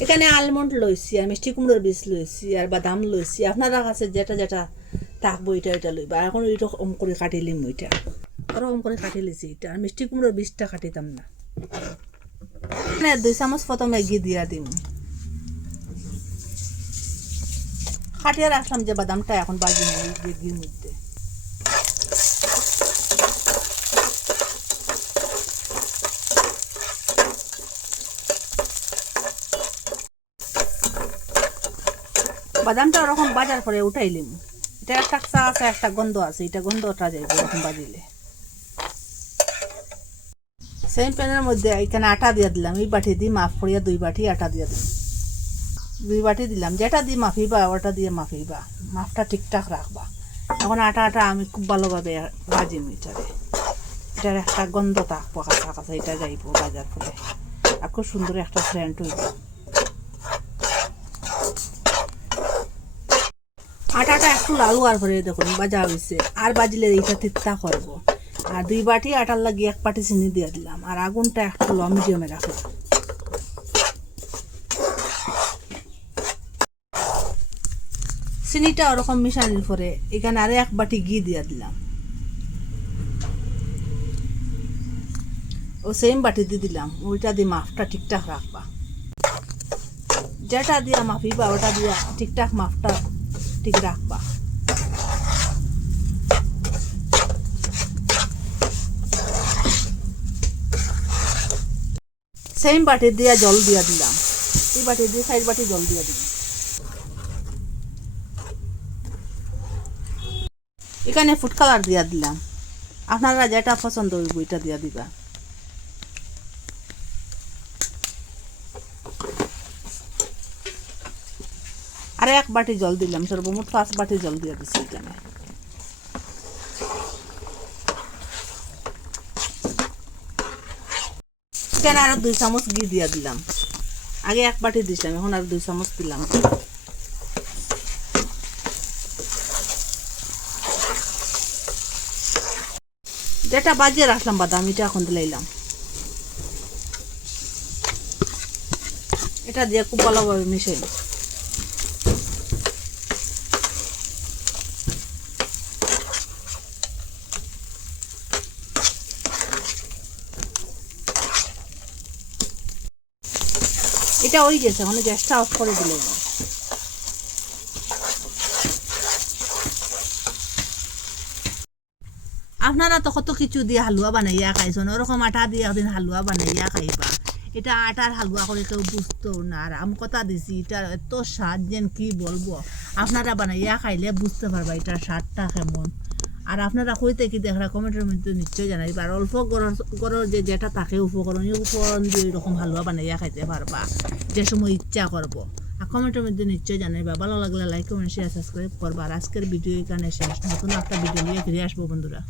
এখানে আলমন্ড লইছি আর মিষ্টি কুমড়োর বীজ লইছি আর বাদাম লইছি, আপনারা কাছে যেটা যেটা থাকবো এটা এটা লইবা। এখন এটা কম করে কাটিলিম, ওইটা ওরকম করে কাটি লিছি। এটা আর মিষ্টি কুমড়োর বীজটা কাটিতাম না। 2 চামচ প্রথমে ঘি দিয়া দিম। কাটিয়ে রাখলাম যে বাদামটা, এখন বাজি নিই ঘির মধ্যে। বাদামটা ওরকম বাজার পরে উঠাইলিম। এটা একটা চা আছে, একটা গন্ধ আছে, এটা গন্ধটা যাইব এরকম বাজিলে। সেম প্যানের মধ্যে এখানে আটা দিয়ে দিলাম। এই বাটি দিয়ে মাফ করিয়া 2 বাটি আটা দিয়ে দিলাম। 2 বাটি দিলাম। যেটা দিয়ে মাফিবা ওটা দিয়ে মাফিবা, মাফটা ঠিকঠাক রাখবা। এখন আটা আমি খুব ভালোভাবে ভাজিম। এটার একটা গন্ধ থাকবো, কাঁচা কাঁচা, এটা যাইব বাজার পরে। আর খুব সুন্দর একটা ফ্রেন্ড হইব। আটাটা একটু লাল হওয়ার পরে দেখুন বাজা হয়েছে। আর বাজিলে এইটা তিতা করবো। আর 2 বাটি আটার লাগিয়ে 1 বাটি চিনি দিয়ে দিলাম। আর আগুনটা একটু লো মিডিয়ামে রাখলাম। চিনিটা ওরকম মিশানোর পরে এখানে আরো 1 বাটি ঘি দিয়ে দিলাম। ও সেম বাটি দিয়ে দিলাম। ওইটা দিয়ে মাপটা ঠিকঠাক রাখবা। যেটা দিয়া মাপিবা ওটা দিয়া ঠিকঠাক মাপটা ঠিক রাখবা। সেম বাটি দিয়া জল দিয়া দিলাম। এই বাটি দিয়ে 4 বাটি জল দিয়া দিলাম। এখানে ফুড কালার দিয়া দিলাম। আপনারা যেটা পছন্দ হইব এটা দিয়া দিবা। আর 1 বাটি জল দিলাম। সর্বমোট 5 বাটি জল দিয়ে দিচ্ছি এখানে। এখানে আরো 2 চামচ ঘি দিয়ে দিলাম। আগে 1 বাটি দিছিলাম, এখন আর 2 চামচ দিলাম। যেটা বাজিয়ে রাখলাম বাদাম, এটা এখন দিলাম। এটা দিয়ে খুব ভালোভাবে মিশাই। এটা হয়ে গেছে, মানে গ্যাসটা অফ করে দিলে। আপনারা তো কত কিছু দিয়ে হালুয়া বানাইয়া খাইছেন, ওরকম আটা দিয়ে একদিন হালুয়া বানাইয়া খাইবা। এটা আটার হালুয়া করে কেউ বুঝতো না। আর আমি কথা দিছি এটা এত স্বাদ যেন কি বলবো। আপনারা বানাইয়া খাইলে বুঝতে পারবা এটার স্বাদটা কেমন। আর আপনারা কইতে কি দেখরা কমেন্টের মধ্যে নিশ্চয়ই জানাইবা। আর অল্প গরর যেটা থাকে উপকরণ, এই উপকরণ দিয়ে এরকম হালুয়া বানাইয়া খাইতে পারবা যে সময় ইচ্ছা করবো। আর কমেন্টের মধ্যে নিশ্চয়ই জানাইবা। ভালো লাগলে লাইক কমেন্ট শেয়ার সাবস্ক্রাইব করবা। আর আজকের ভিডিও এখানে শেষ। নতুন একটা ভিডিও নিয়ে ফিরে আসবো বন্ধুরা।